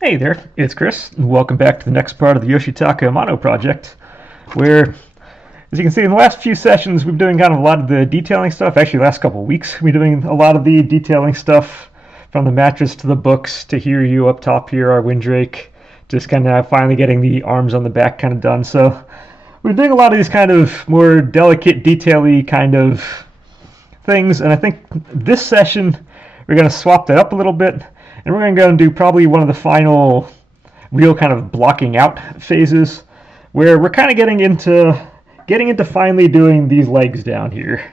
Hey there, it's Chris, and welcome back to the next part of the Yoshitaka Amano project, where, as you can see, in the last few sessions, we've been doing kind of a lot of the detailing stuff. Actually, the last couple of weeks, we've been doing a lot of the detailing stuff, from the mattress to the books to Hiryu up top here, our windrake, just kind of finally getting the arms on the back kind of done. So we're doing a lot of these kind of more delicate, detail-y kind of things, and I think this session we're going to swap that up a little bit, and we're going to go and do probably one of the final real kind of blocking out phases, where we're kind of getting into finally doing these legs down here,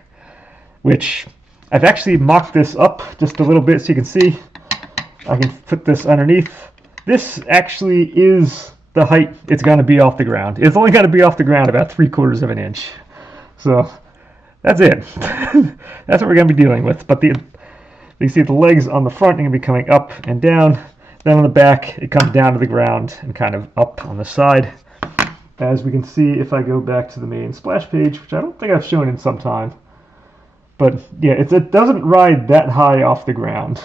which I've actually mocked this up just a little bit so you can see. I can put this underneath. This actually is the height it's going to be off the ground. It's only going to be off the ground about 3/4 of an inch. So that's it. That's what we're going to be dealing with. But you see the legs on the front are going to be coming up and down. Then on the back, it comes down to the ground and kind of up on the side. As we can see, if I go back to the main splash page, which I don't think I've shown in some time. But yeah, it doesn't ride that high off the ground.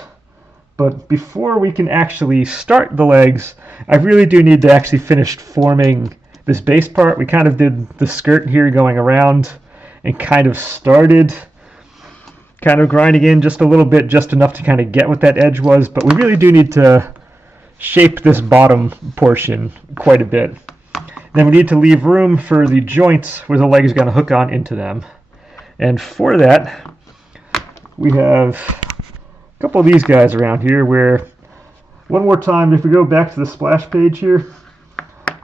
But before we can actually start the legs, I really do need to actually finish forming this base part. We kind of did the skirt here going around and kind of started kind of grinding in just a little bit, just enough to kind of get what that edge was. But we really do need to shape this bottom portion quite a bit. Then we need to leave room for the joints where the leg is going to hook on into them. And for that, we have a couple of these guys around here where, one more time, if we go back to the splash page here,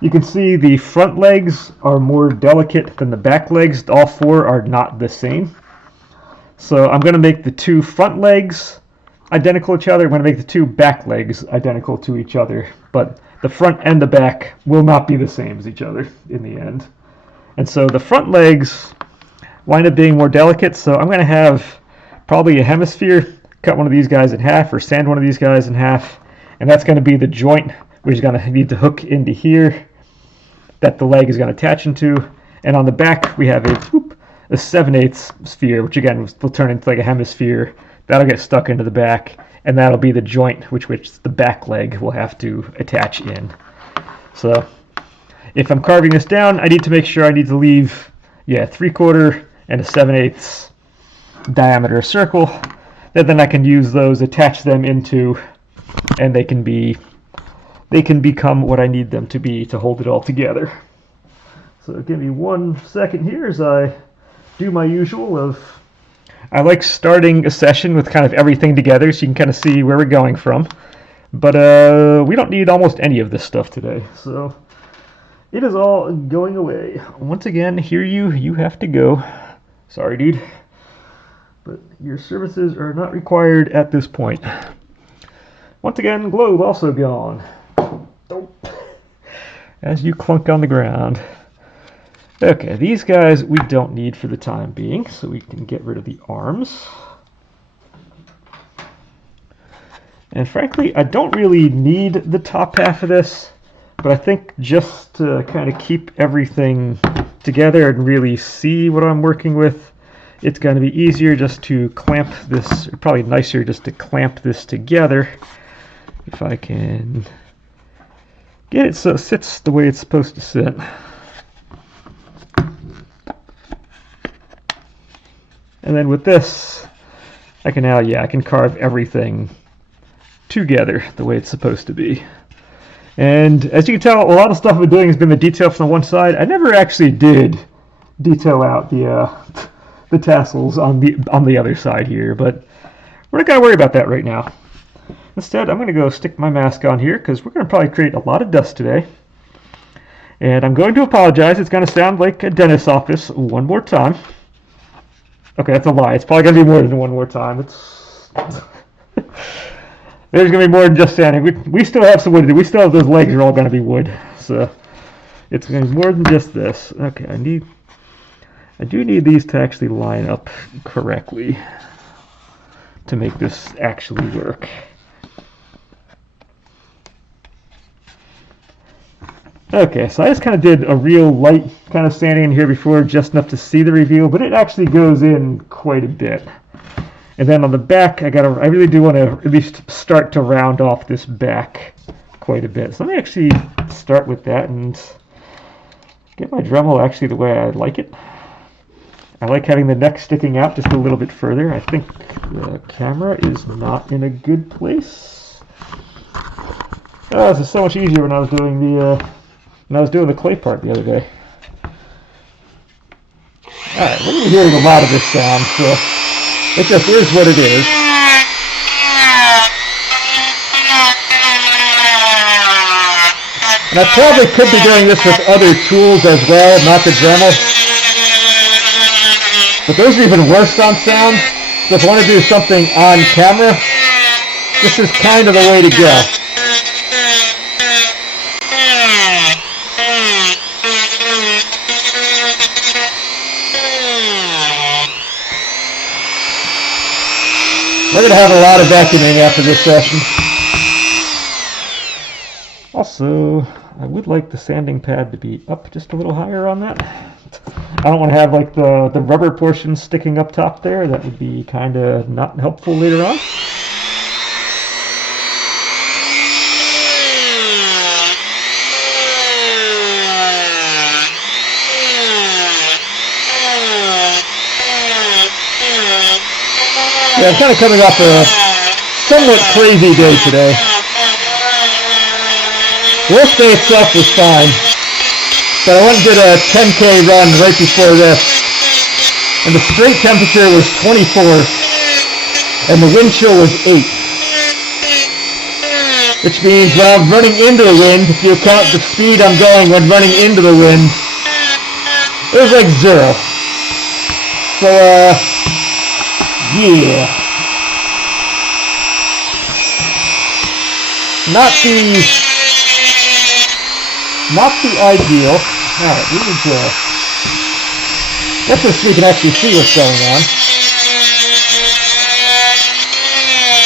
you can see the front legs are more delicate than the back legs. All four are not the same. So I'm going to make the two front legs identical to each other. I'm going to make the two back legs identical to each other. But the front and the back will not be the same as each other in the end. And so the front legs wind up being more delicate. So I'm going to have probably a hemisphere, cut one of these guys in half or sand one of these guys in half. And that's going to be the joint, which is going to need to hook into here, that the leg is going to attach into. And on the back, we have a 7/8 sphere, which again will turn into like a hemisphere. That'll get stuck into the back, and that'll be the joint which the back leg will have to attach in. So if I'm carving this down, I need to make sure I need to leave 3/4 and a 7/8 diameter circle. Then I can use those, attach them into, and they can become what I need them to be to hold it all together. So give me 1 second here as I do my usual of, I like starting a session with kind of everything together so you can kind of see where we're going from. But we don't need almost any of this stuff today, so it is all going away. Once again, you have to go. Sorry, dude. But your services are not required at this point. Once again, globe also gone. As you clunk on the ground. Okay, these guys we don't need for the time being, so we can get rid of the arms. And frankly, I don't really need the top half of this, but I think just to kind of keep everything together and really see what I'm working with, it's going to be easier just to clamp this, or probably nicer just to clamp this together. If I can get it so it sits the way it's supposed to sit. And then with this, I can now, I can carve everything together the way it's supposed to be. And as you can tell, a lot of stuff I've been doing has been the detail from the one side. I never actually did detail out the tassels on the other side here, but we're not going to worry about that right now. Instead, I'm going to go stick my mask on here because we're going to probably create a lot of dust today. And I'm going to apologize. It's going to sound like a dentist's office one more time. Okay, that's a lie. It's probably going to be more than one more time. There's going to be more than just sanding. We still have some wood to do. We still have those legs are all going to be wood. So it's going to be more than just this. Okay, I do need these to actually line up correctly to make this actually work. Okay, so I just kind of did a real light kind of sanding in here before, just enough to see the reveal, but it actually goes in quite a bit. And then on the back, I really do want to at least start to round off this back quite a bit. So let me actually start with that and get my Dremel actually the way I like it. I like having the neck sticking out just a little bit further. I think the camera is not in a good place. Oh, this is so much easier when I was doing the clay part the other day. Alright, we're going to be hearing a lot of this sound, so it just is what it is. And I probably could be doing this with other tools as well, not the Dremel. But those are even worse on sound. So if I want to do something on camera, this is kind of the way to go. We're going to have a lot of vacuuming after this session. Also, I would like the sanding pad to be up just a little higher on that. I don't want to have like the rubber portion sticking up top there. That would be kind of not helpful later on. Yeah, I'm kind of coming off a somewhat crazy day today. Work day itself was fine, but I went and did a 10K run right before this, and the straight temperature was 24, and the wind chill was 8. Which means when I'm running into the wind, if you count the speed I'm going when running into the wind, it was like 0. So, yeah. Not the ideal. Alright, we need to get this so we can actually see what's going on.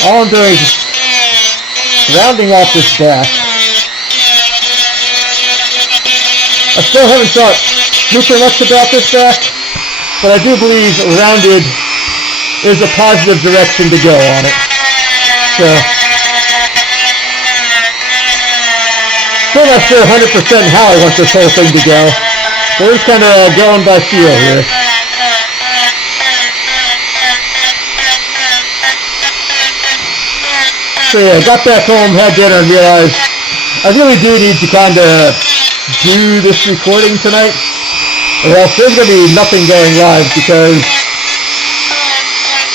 All I'm doing is rounding off this back. I still haven't thought super much about this back, but I do believe rounded is a positive direction to go on it. So, still not sure 100% how I want this whole thing to go. We're just kind of going by feel here. So yeah, got back home, had dinner, and realized I really do need to kind of do this recording tonight, or else there's going to be nothing going live because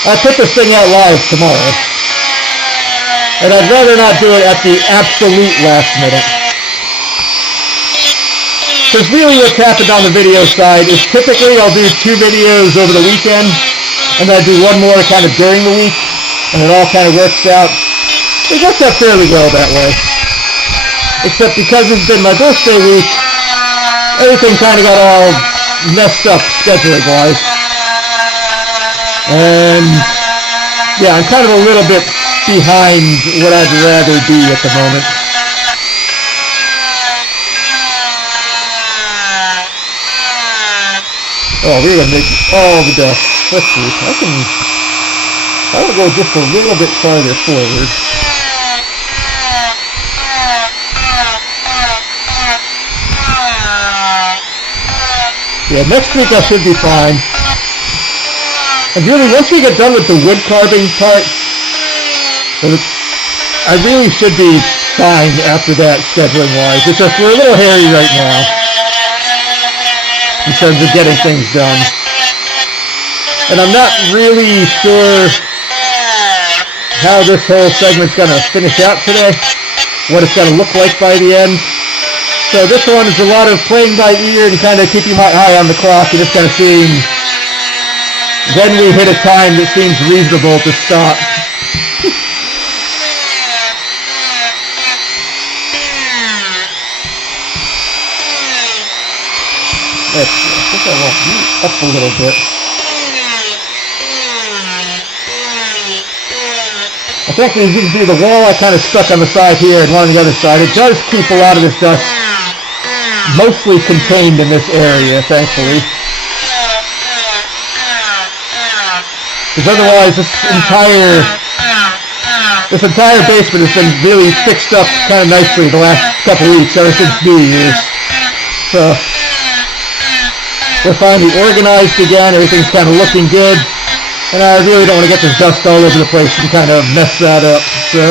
I put this thing out live tomorrow. And I'd rather not do it at the absolute last minute. Because really what's happened on the video side is typically I'll do 2 videos over the weekend, and then I do one more kind of during the week, and it all kind of works out. It works out fairly well that way. Except because it's been my birthday week, everything kind of got all messed up scheduling-wise. And yeah, I'm kind of a little bit behind what I'd rather be at the moment. Oh, we're going to make all the dust. Let's see. I will go just a little bit farther forward. Yeah, next week I should be fine. And really, once we get done with the wood carving part, I really should be fine after that, scheduling-wise. It's just we're a little hairy right now in terms of getting things done. And I'm not really sure how this whole segment's going to finish out today, what it's going to look like by the end. So this one is a lot of playing by ear and kind of keeping my eye on the clock and just kind of seeing when we hit a time that seems reasonable to stop. Let's see, I think I want you up a little bit. I think as you can see, the wall I kind of stuck on the side here and one on the other side. It does keep a lot of this dust mostly contained in this area, thankfully. Because otherwise this entire This entire basement has been really fixed up kind of nicely the last couple weeks, ever since New Year's. So we're finally organized again. Everything's kind of looking good, and I really don't want to get this dust all over the place and kind of mess that up. So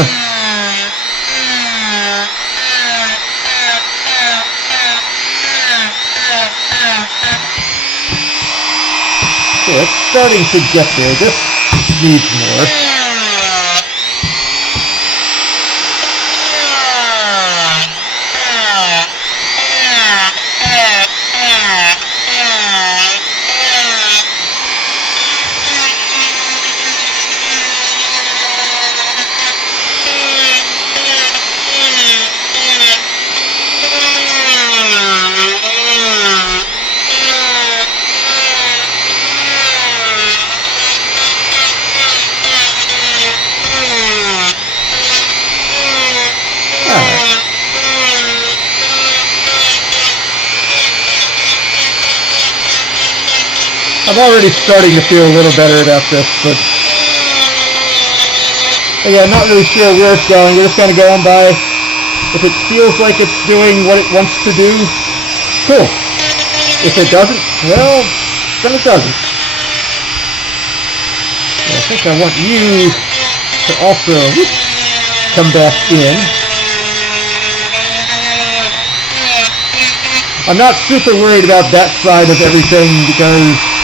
it's starting to get there. Just needs more. I'm already starting to feel a little better about this, but again, not really sure where it's going. We're just kind of going by. If it feels like it's doing what it wants to do, cool. If it doesn't, well, then it doesn't. I think I want you to also come back in. I'm not super worried about that side of everything because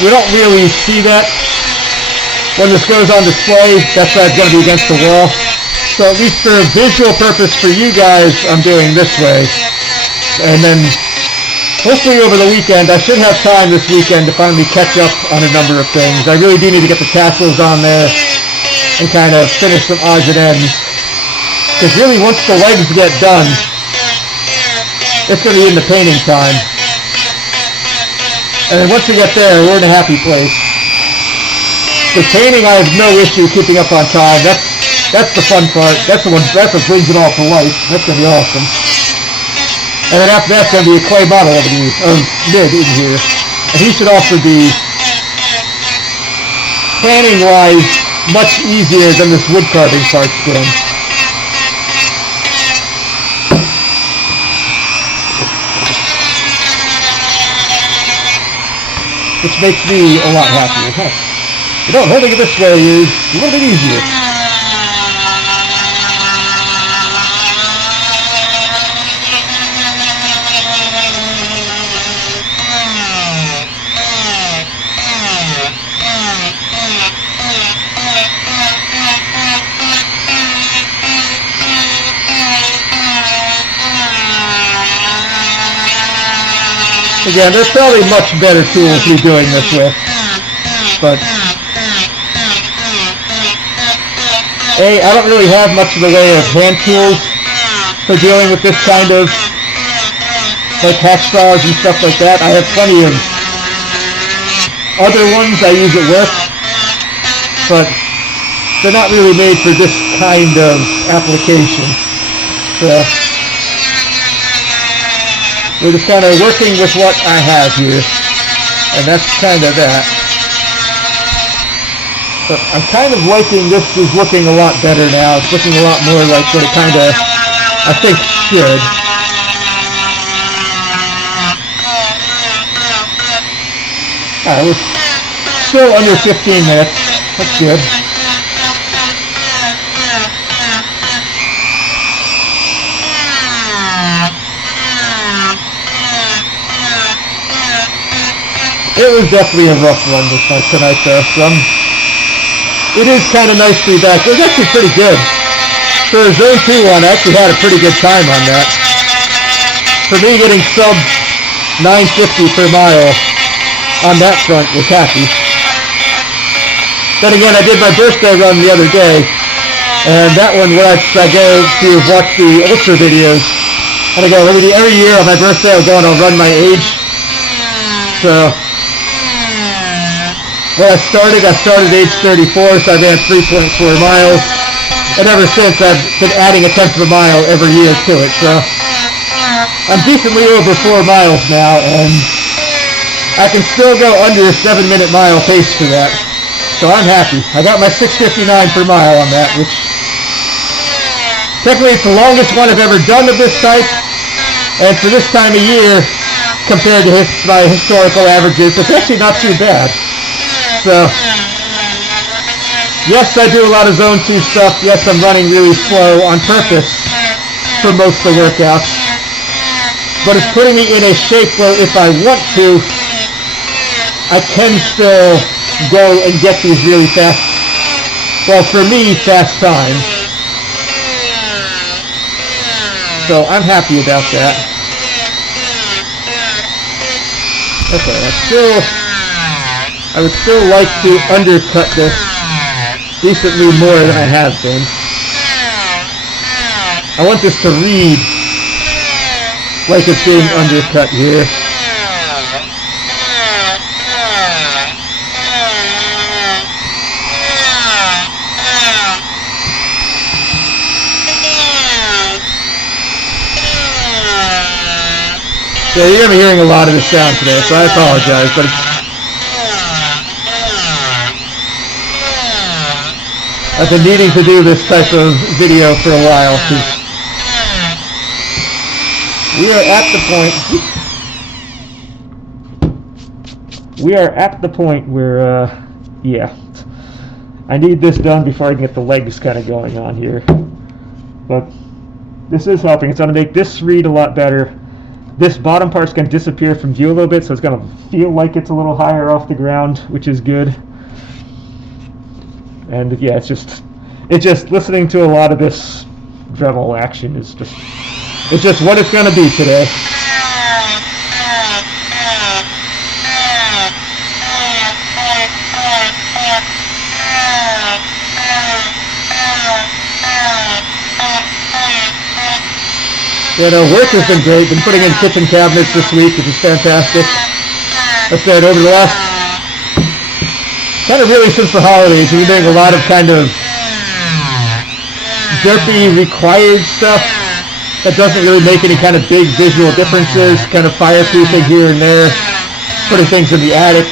we don't really see that. When this goes on display, that side's going to be against the wall. So at least for visual purpose for you guys, I'm doing this way. And then hopefully over the weekend, I should have time this weekend to finally catch up on a number of things. I really do need to get the tassels on there and kind of finish some odds and ends. Because really once the legs get done, it's going to be in the painting time. And then once we get there, we're in a happy place. The painting, I have no issue keeping up on time. That's the fun part. That's what brings it all to life. That's going to be awesome. And then after that's going to be a clay model of me, or mid in here. And he should also be, planning-wise, much easier than this wood carving part's been. Which makes me a lot happier. You know, holding it this way is a little bit easier. Again, there's probably much better tools to be doing this with, but I don't really have much in the way of hand tools for dealing with this kind of like hacksaws and stuff like that. I have plenty of other ones I use at work, but they're not really made for this kind of application. So we're just kind of working with what I have here, and that's kind of that. But I'm kind of liking this is looking a lot better now. It's looking a lot more like what it kind of, I think, should. Alright, we're still under 15 minutes. That's good. It was definitely a rough run this night tonight, though. It is kind of nice to be back. It was actually pretty good. For a Zone 2 one, I actually had a pretty good time on that. For me, getting sub 950 per mile on that front was happy. Then again, I did my birthday run the other day, and that one where I go to watch the Ultra videos, and I go every year on my birthday I'll go and I'll run my age. So when I started age 34, so I ran 3.4 miles, and ever since I've been adding a tenth of a mile every year to it. So I'm decently over 4 miles now, and I can still go under a 7-minute mile pace for that. So I'm happy. I got my 6:59 per mile on that, which technically it's the longest one I've ever done of this type. And for this time of year, compared to my historical averages, it's actually not too bad. So, yes, I do a lot of zone 2 stuff. Yes, I'm running really slow on purpose for most of the workouts. But it's putting me in a shape where if I want to, I can still go and get these really fast, well, for me, fast times. So I'm happy about that. Okay, I would still like to undercut this decently more than I have been. I want this to read like it's being undercut here. So you're going to be hearing a lot of this sound today, so I apologize, but I've been needing to do this type of video for a while, because we are at the point where, yeah, I need this done before I can get the legs kind of going on here. But this is helping. It's going to make this read a lot better. This bottom part's going to disappear from view a little bit, so it's going to feel like it's a little higher off the ground, which is good. And yeah, it's just listening to a lot of this Dremel action is it's just what it's going to be today. You know, work has been great. Been putting in kitchen cabinets this week, which is fantastic. I said over the last, kind of really since the holidays, we've been doing a lot of kind of derpy required stuff that doesn't really make any kind of big visual differences, kind of fireproofing here and there, putting things in the attic,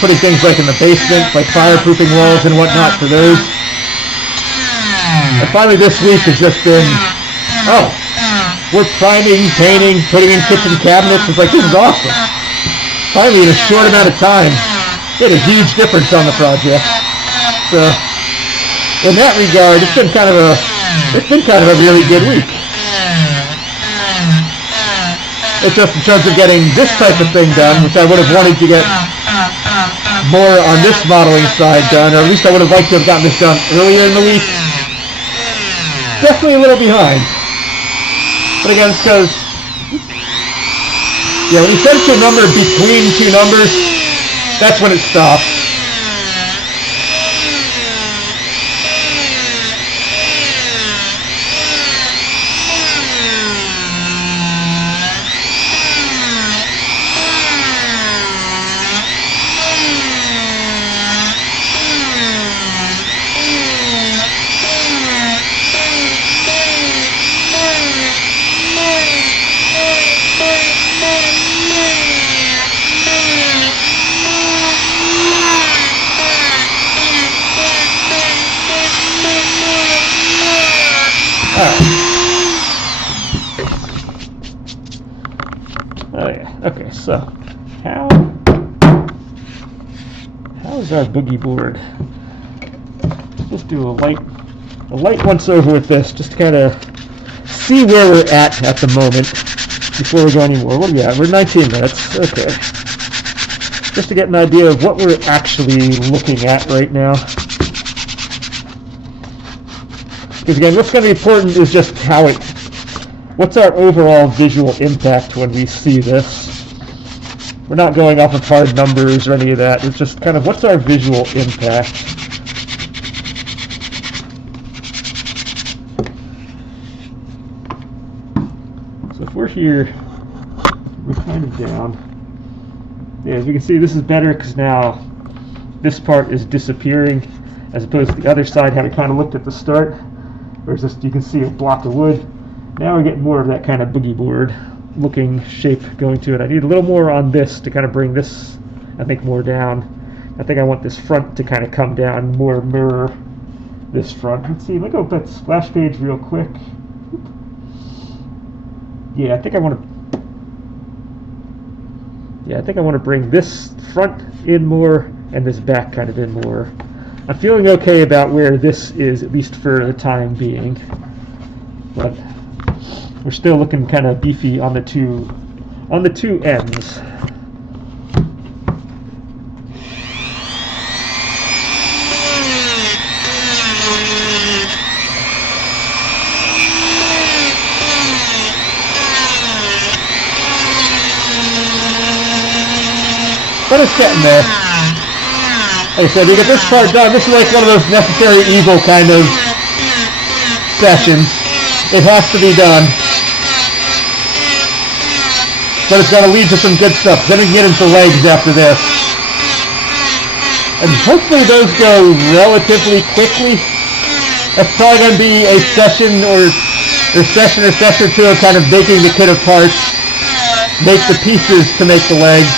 putting things like in the basement, like fireproofing walls and whatnot for those. And finally this week has just been, oh, we're priming, painting, putting in kitchen cabinets. It's like, this is awesome. Finally, in a short amount of time, made a huge difference on the project. So, in that regard, it's been kind of a really good week. It's just in terms of getting this type of thing done, which I would have wanted to get more on this modeling side done, or at least I would have liked to have gotten this done earlier in the week. Definitely a little behind. But again, it's because, yeah, when you set your number between two numbers, that's when it stops. Oh yeah. Okay. So, how is our boogie board? Let's do a light once over with this, just to kind of see where we're at the moment before we go any more. What are we at? We're 19 minutes. Okay. Just to get an idea of what we're actually looking at right now. Because again, what's going to be important is just what's our overall visual impact when we see this. We're not going off of hard numbers or any of that. It's just kind of what's our visual impact. So if we're here, we're kind of down. Yeah, as we can see, this is better because now this part is disappearing as opposed to the other side had it kind of looked at the start. Whereas this, you can see a block of wood. Now we're getting more of that kind of boogie board looking shape going to it. I need a little more on this to kind of bring this, I think, more down. I think I want this front to kind of come down, more mirror this front. Let's see, look at that splash page real quick. Yeah, I think I want to bring this front in more and this back kind of in more. I'm feeling okay about where this is, at least for the time being. But we're still looking kind of beefy on the two ends. But it's getting there. Like I said, we get this part done. This is like one of those necessary evil kind of sessions. It has to be done. But it's going to lead to some good stuff. Then we can get into legs after this. And hopefully those go relatively quickly. That's probably going to be a session or session or two of kind of making the kit apart. Make the pieces to make the legs.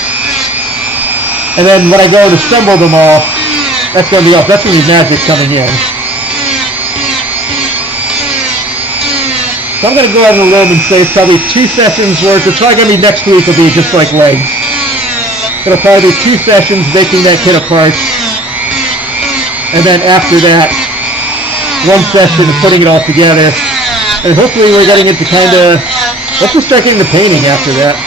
And then when I go to assemble them all, that's going to be off. That's going to be magic coming in. So I'm going to go out on a limb and say it's probably 2 sessions worth. It's probably going to be next week will be just like legs. It'll probably be 2 sessions making that kit apart. And then after that, 1 session of putting it all together. And hopefully we're getting into kind of, let's just start getting the painting after that.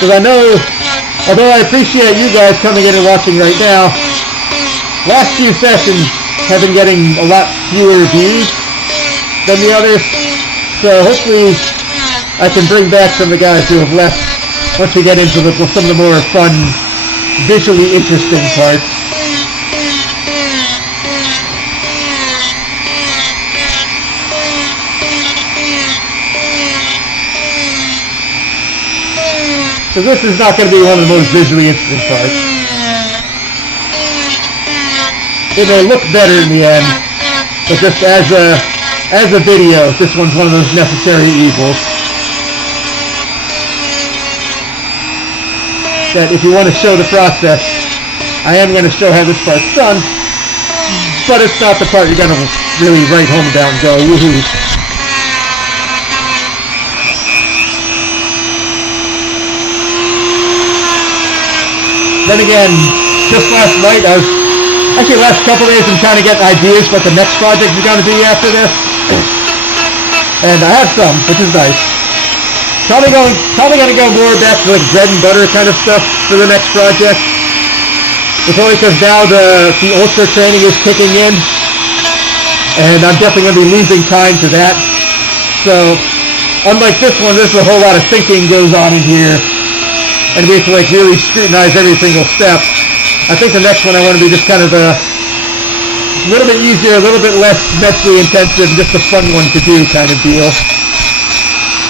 Because I know, although I appreciate you guys coming in and watching right now, last few sessions have been getting a lot fewer views than the others. So hopefully I can bring back some of the guys who have left once we get into some of the more fun, visually interesting parts. Because this is not going to be one of the most visually interesting parts. It may look better in the end, but just as a video, this one's one of those necessary evils. That if you want to show the process, I am going to show how this part's done, but it's not the part you're going to really write home about and go, woohoo. Then again, just last night, actually the last couple days I'm trying to get ideas what the next project is going to be after this. And I have some, which is nice. Probably going to go more back to like bread and butter kind of stuff for the next project. It's only because now the ultra training is kicking in. And I'm definitely going to be losing time to that. So, unlike this one, there's a whole lot of thinking goes on in here. And we have to like really scrutinize every single step. I think the next one I want to be just kind of a little bit easier, a little bit less mentally intensive, and just a fun one to do kind of deal.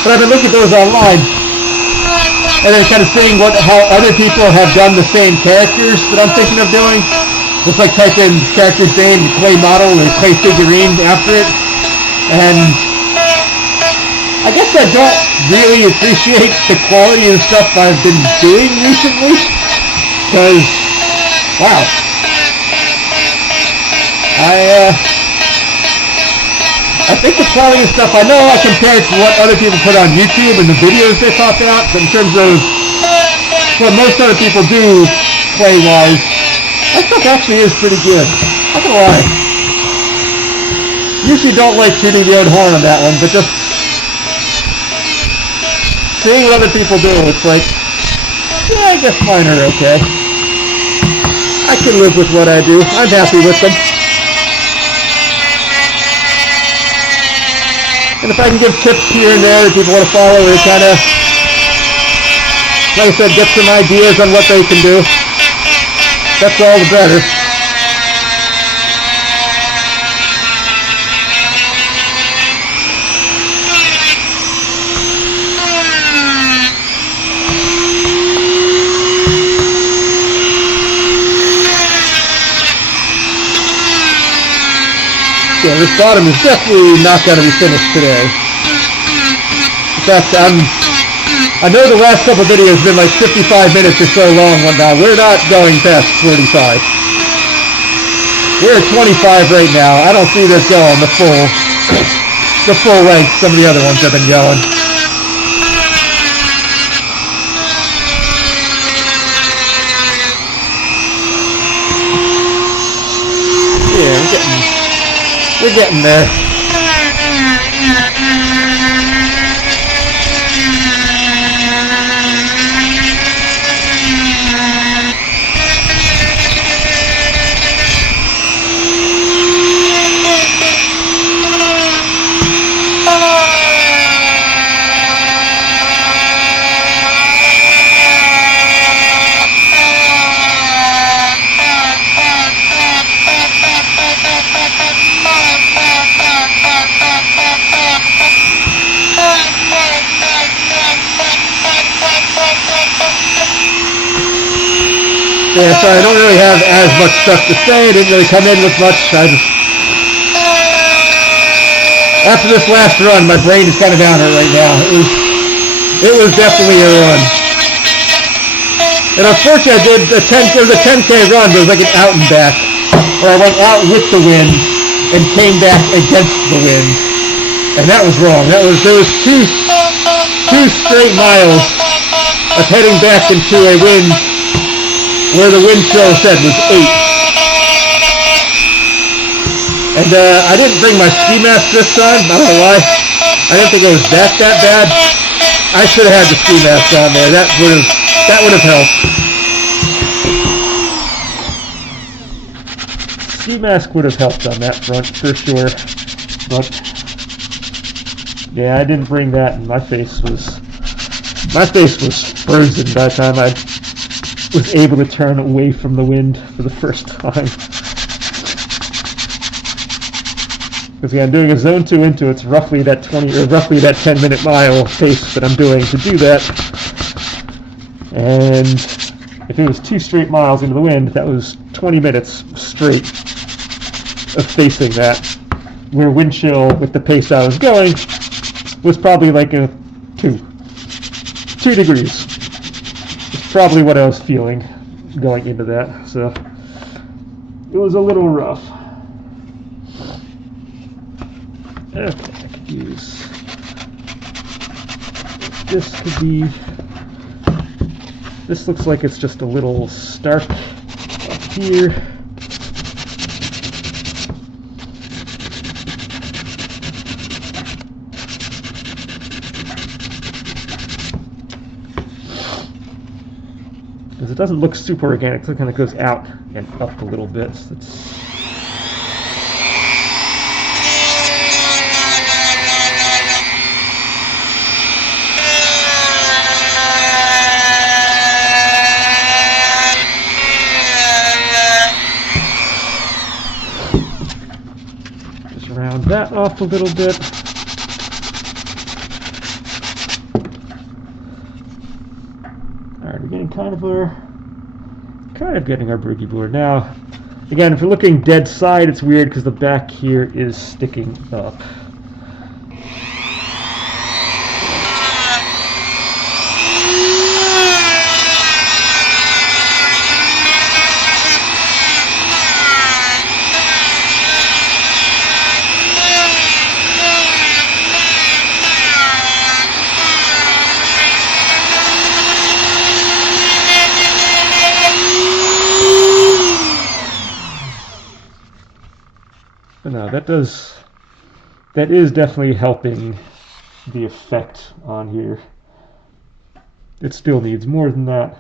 But I've been looking at those online, and then kind of seeing how other people have done the same characters that I'm thinking of doing. Just like type in character's name, clay model, or clay figurine after it. And I guess I don't really appreciate the quality of the stuff I've been doing recently, because, wow, I think the quality of stuff, I know I compare it to what other people put on YouTube and the videos they pop out, but in terms of what most other people do play-wise, that stuff actually is pretty good. Not gonna lie. Usually don't like shooting the old horn on that one, but just seeing what other people do, it's like, yeah, I guess mine are okay. I can live with what I do. I'm happy with them. And if I can give tips here and there that people want to follow or kind of, like I said, get some ideas on what they can do, that's all the better. Yeah, this bottom is definitely not going to be finished today. In fact, I'm I know the last couple videos have been like 55 minutes or so long. Now we're not going past 45. We're at 25 right now. I don't see this going the full length some of the other ones have been going. Yeah, we're getting there. Yeah, so I don't really have as much stuff to say. I didn't really come in with much. After this last run, my brain is kind of down right now. It was definitely a run. And unfortunately, there was a 10K run, but it was like an out and back, where I went out with the wind and came back against the wind. And that was wrong. There was two straight miles of heading back into a wind where the wind chill said was 8. And I didn't bring my ski mask this time. I don't know why. I didn't think it was that bad. I should have had the ski mask on there. That would have helped. Ski mask would have helped on that front for sure. But yeah, I didn't bring that, and my face was frozen by the time I was able to turn away from the wind for the first time. Because again, doing a zone 2 into it's roughly that 10-minute mile pace that I'm doing to do that. And if it was 2 straight miles into the wind, that was 20 minutes straight of facing that. Where wind chill with the pace I was going was probably like a 2 degrees. Probably what I was feeling going into that, so it was a little rough. Okay, I could use this. Could be. This looks like it's just a little stark up here. Because it doesn't look super organic, so it kind of goes out and up a little bit. So it's just round that off a little bit. We're getting kind of getting our boogie board now. Again, if you're looking dead side, it's weird because the back here is sticking up. But no, that is definitely helping the effect on here. It still needs more than that.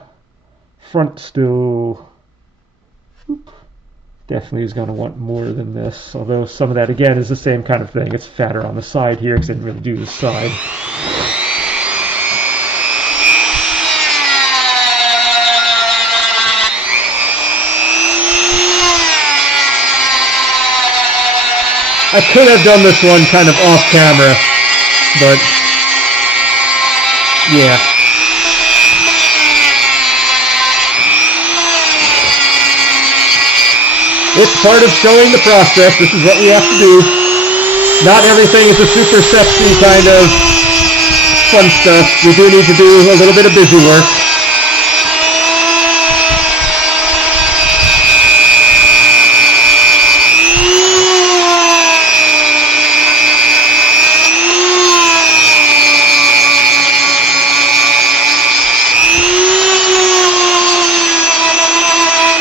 Front still definitely is going to want more than this, although some of that again is the same kind of thing. It's fatter on the side here because I didn't really do the side. I could have done this one kind of off camera, but yeah. It's part of showing the process. This is what we have to do. Not everything is a super sexy kind of fun stuff. We do need to do a little bit of busy work.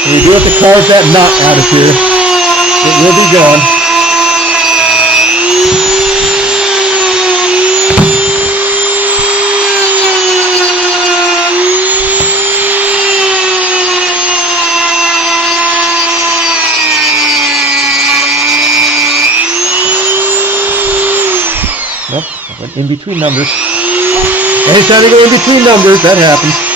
We do have to carve that knot out of here. It will be gone. Nope, I went in between numbers. Anytime you go in between numbers, that happens.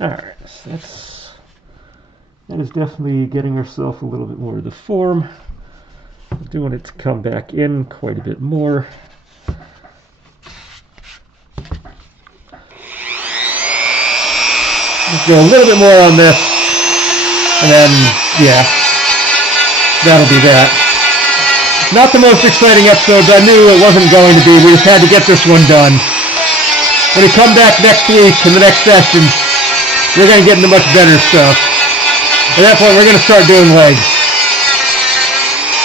Alright, so that is definitely getting ourselves a little bit more of the form. I do want it to come back in quite a bit more. Let's go a little bit more on this, and then, yeah, that'll be that. Not the most exciting episodes. I knew it wasn't going to be. We just had to get this one done. When we come back next week in the next session, we're going to get into much better stuff. At that point, we're going to start doing legs.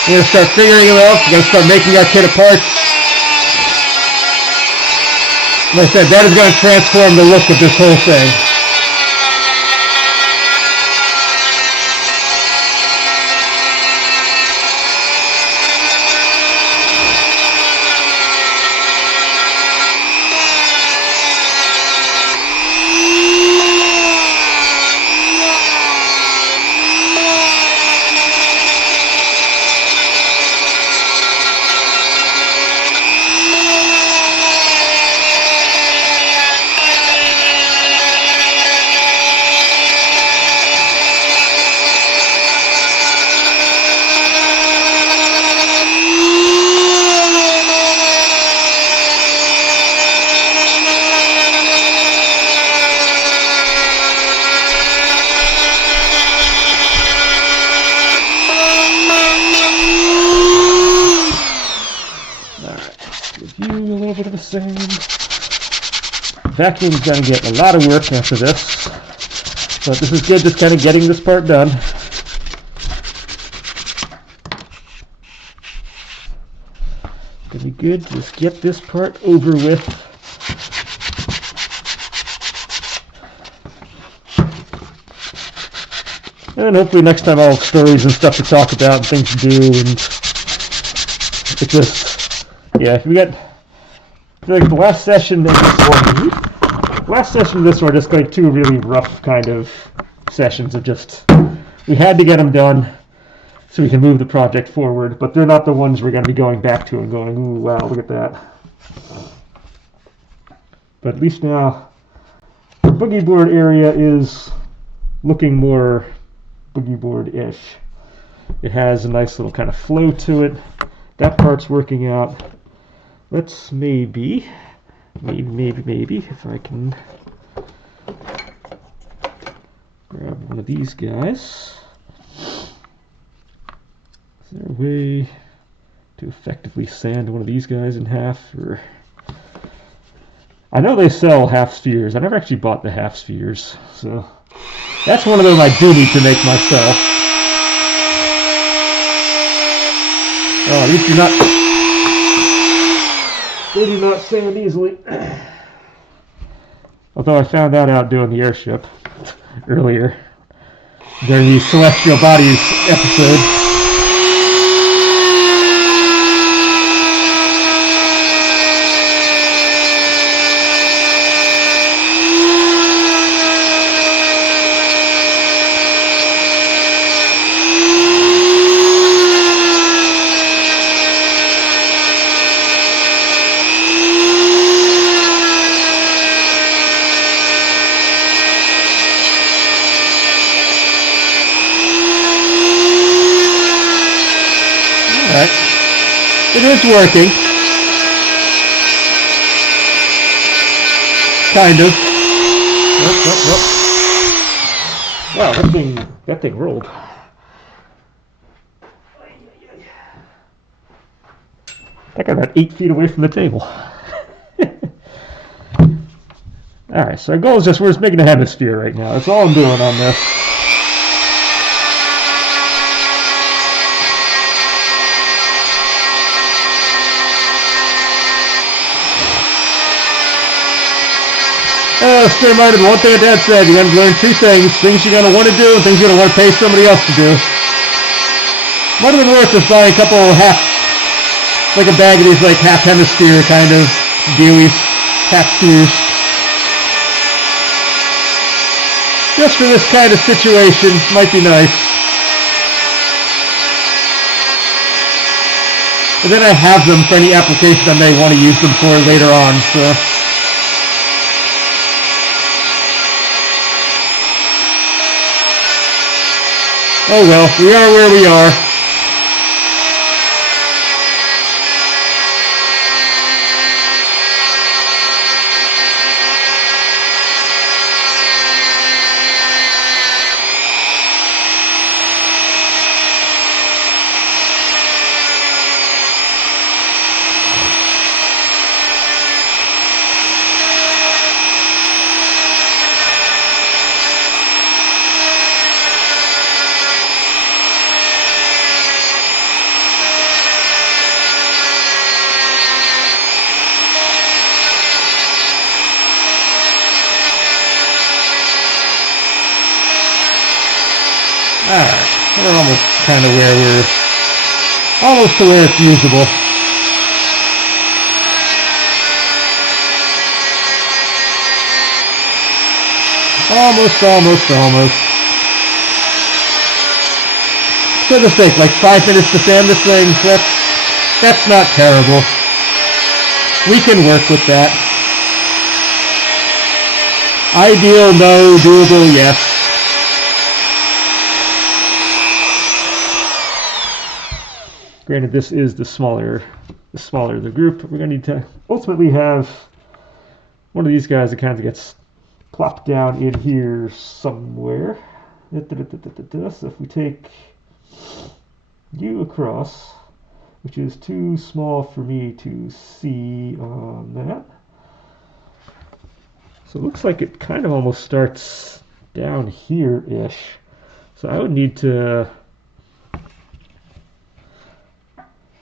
We're going to start figuring them out. We're going to start making our kit apart. Like I said, that is going to transform the look of this whole thing. Vacuum's going to get a lot of work after this, but this is good, just kind of getting this part done. It's going to be good, just get this part over with. And hopefully next time I'll have stories and stuff to talk about and things to do, and it's just, yeah, we got, I feel like the last session of this one are just like two really rough kind of sessions of just, we had to get them done so we can move the project forward, but they're not the ones we're going to be going back to and going, ooh, wow, look at that. But at least now the boogie board area is looking more boogie board-ish. It has a nice little kind of flow to it. That part's working out. Let's maybe, if I can grab one of these guys. Is there a way to effectively sand one of these guys in half? Or I know they sell half spheres. I never actually bought the half spheres, so that's one of them I do need to make myself. Oh, these do not. They do not sand easily. Although I found that out doing the airship earlier during the Celestial Bodies episode. Alright. It is working. Kind of. Wow, that thing rolled. I got about 8 feet away from the table. Alright, so our goal is we're just making a hemisphere right now. That's all I'm doing on this. Just a reminder, one thing Dad said, you're going to learn 2 things. Things you're going to want to do and things you're going to want to pay somebody else to do. Might have been worth just buying a couple like a bag of these like half hemisphere kind of dealies, half screws. Just for this kind of situation, might be nice. And then I have them for any application I may want to use them for later on, so. Oh well, we are where we are. Alright, we're almost kind of where almost to where it's usable. Almost. So just take like 5 minutes to sand this thing. That's not terrible. We can work with that. Ideal, no. Doable, yes. Granted, this is the smaller the group. We're going to need to ultimately have one of these guys that kind of gets plopped down in here somewhere. So if we take you across, which is too small for me to see on that. So it looks like it kind of almost starts down here-ish. So I would need to...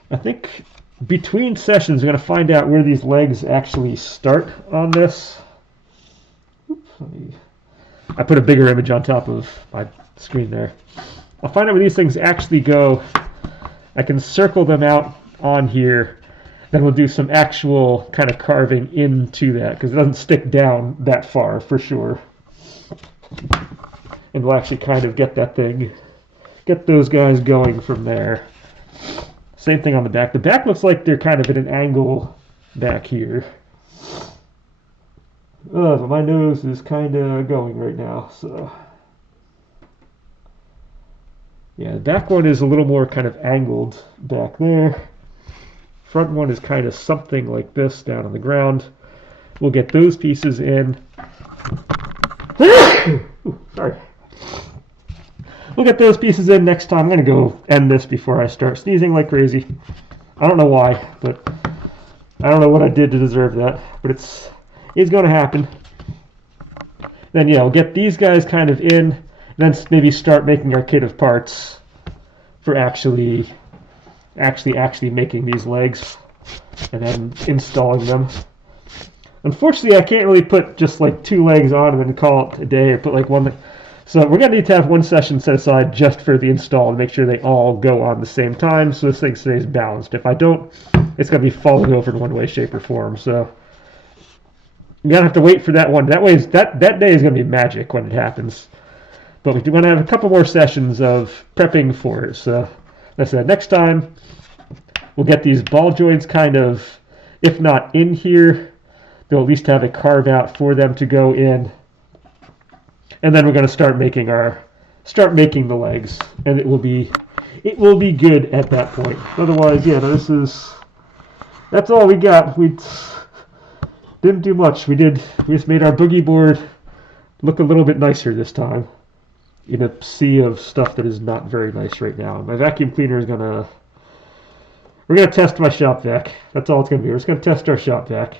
I think between sessions we're going to find out where these legs actually start on this. Oops, I put a bigger image on top of my screen there. I'll find out where these things actually go. I can circle them out on here. Then we'll do some actual kind of carving into that because it doesn't stick down that far for sure. And we'll actually kind of get those guys going from there. Same thing on the back. The back looks like they're kind of at an angle back here. But my nose is kind of going right now, so... Yeah, the back one is a little more kind of angled back there. Front one is kind of something like this down on the ground. We'll get those pieces in. Ooh, sorry. We'll get those pieces in next time. I'm going to go end this before I start sneezing like crazy. I don't know why, but I don't know what I did to deserve that. But it's going to happen. Then, yeah, we'll get these guys kind of in. And then maybe start making our kit of parts for actually making these legs. And then installing them. Unfortunately, I can't really put just like 2 legs on and then call it a day. Or put like one... So we're going to need to have one session set aside just for the install and make sure they all go on the same time so this thing stays balanced. If I don't, it's going to be falling over in one way, shape, or form. So you're going to have to wait for that one. That way, that day is going to be magic when it happens. But we're going to have a couple more sessions of prepping for it. So like I said, next time we'll get these ball joints kind of, if not in here, they'll at least have a carve out for them to go in. And then we're going to start making the legs, and it will be it will be good at that point. Otherwise, yeah, that's all we got. We didn't do much. We just made our boogie board look a little bit nicer this time in a sea of stuff that is not very nice right now. My vacuum cleaner is we're gonna test my shop vac. That's all it's gonna be. We're just gonna test our shop vac.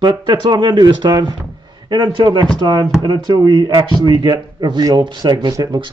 But that's all I'm gonna do this time. And until next time, and until we actually get a real segment that looks